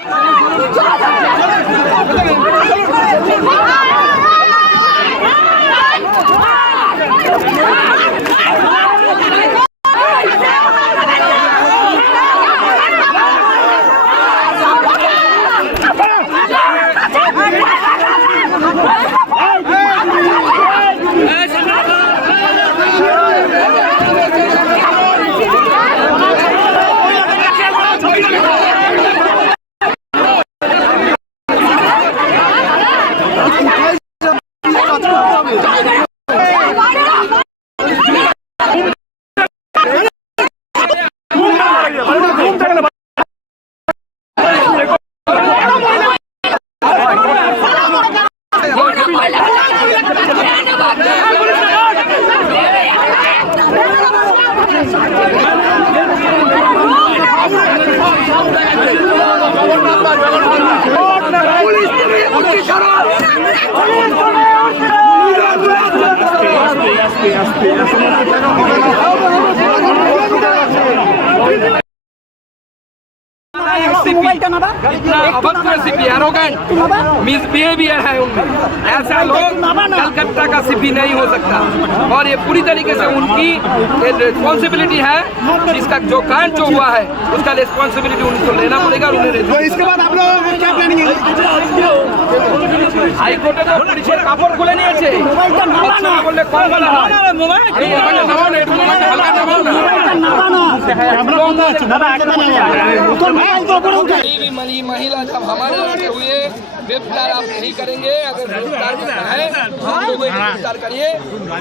你抓他呀 misbehaviour है उनमें ऐसा लोग कलकत्ता का सीपी नहीं हो सकता और ये पूरी तरीके से उनकी रिस्पॉन्सिबिलिटी है जिसका जो कांड जो हुआ है उसका रिस्पॉन्सिबिलिटी उनको लेना पड़ेगा और उन्हें तो इसके बाद आप लोगों का क्या प्लानिंग है হাইকোর্টে তো পুলিশের কাপড় খুলে নিয়েছে বাচ্চারা বললে কম বলা হয় এই মোবাইলটা নামাও না, একটু মোবাইলটা হালকা নামাও না। कोई भी मनी महिला जब हमारे लड़के हुए गिरफ्तार आप नहीं करेंगे अगर गिरफ्तार करना है हम लोगों को गिरफ्तार करिए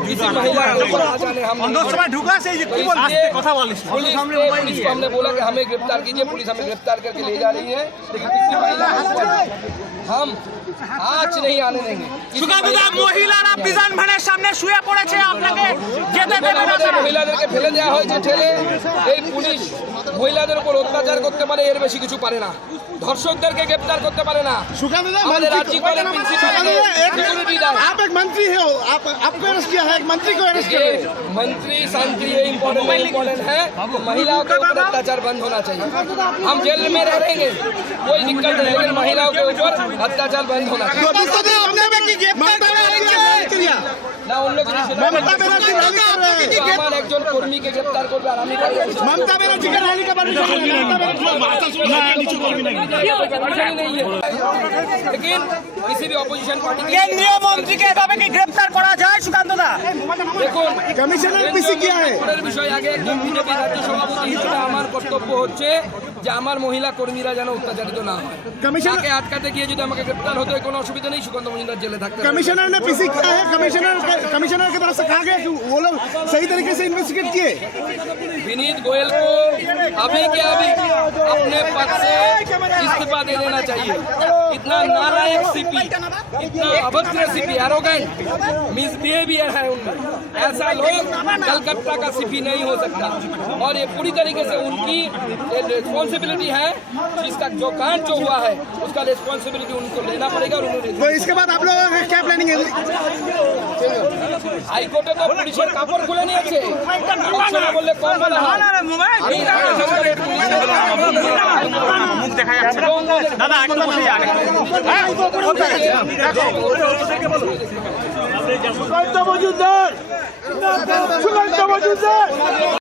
किसी महिला के ऊपर आ जाने हम नहीं करेंगे। ঢুকা সেই যে तो इसलिए पुलिस ने पुलिस को हमने बोला कि हमें गिरफ्तार कीजिए पुलिस हमें गिरफ्तार करके ले जा रही है लेकिन किसी महिला के ऊपर हम आज नहीं आने देंगे किसी महिला সামনে শুয়ে পড়েছে আপনাকে যেতে দেবে না আমাদের তারা। মহিলাদেরকে ফেলে দেওয়া হয়েছে ঠেলে এই পুলিশ মহিলাদের উপর অত্যাচার করতে পারে এর বেশি কিছু পারে না ধর্ষকদেরকে গ্রেপ্তার করতে পারে না सुखा दादा আমাদের मंत्री রাজ্যিক কলেজ প্রিন্সিপালকে সিকিউরিটি দেয় आप एक मंत्री हो आप आपको अरेस्ट किया है एक मंत्री को अरेस्ट ये किया मंत्री शांति ये इम्पोर्टेंट नहीं इम्पोर्टेंट है तो महिलाओं के ऊपर अत्याचार बंद होना चाहिए हम जेल में रह रहेंगे कोई दिक्कत नहीं लेकिन महिलाओं के ऊपर अत्याचार बंद होना चाहिए না অন্য কিছু ছিল না। ममता बनर्जी रैली कर रहे हैं তো আমার একজন কর্মীকে গ্রেপ্তার করবে আর আমি করবো। ममता बनर्जी का रैली का परेशानी नहीं है लेकिन किसी भी ऑपोजिशन पार्टी के কেন্দ্রীয় মন্ত্রীকে এভাবে কি গ্রেপ্তার করা যায় সুকান্ত দা দেখুন কমিশনার পিসি কি হয় ভোটের বিষয় আগে একজন বিজেপি রাজ্য সভাপতি হিসেবে আমার কর্তব্য হচ্ছে যে আমার মহিলা কর্মীরা যেন অত্যাচারিত না হয় কমিশনার তাকে আটকাতে গিয়ে যদি আমাকে গ্রেপ্তার হতে হয় কোনো অসুবিধা নেই সুকান্ত মজুমদার জেলে থাকতে হবে। कमिश्नर ने पीसी किया है कमिश्नर कमिश्नर की तरफ से कहा गया कि वो लोग सही तरीके से इन्वेस्टिगेट किए विनीत गोयल को अभी के अभी अपने पद से इस्तीफा दे देना चाहिए। इतना नालायक सीपी इतना अभद्र सीपी एरोगेंट मिसबिहेवियर है उनमें ऐसा लोग कलकत्ता का सीपी नहीं हो सकता। और ये पूरी तरीके से उनकी रिस्पॉन्सिबिलिटी है, जिसका जो कांड जो हुआ है, उसका रिस्पॉन्सिबिलिटी उनको लेना पड़ेगा और उन्हें तो इसके बाद आप लोगों क्या प्लानिंग है? হাইকোর্টে তো পুলিশের কাপড় খুলে নিয়েছে। বললে কম বলা মুখ দেখা যাচ্ছে দাদা একটু বসে যান সুকান্ত মজুমদার। সুকান্ত মজুমদার।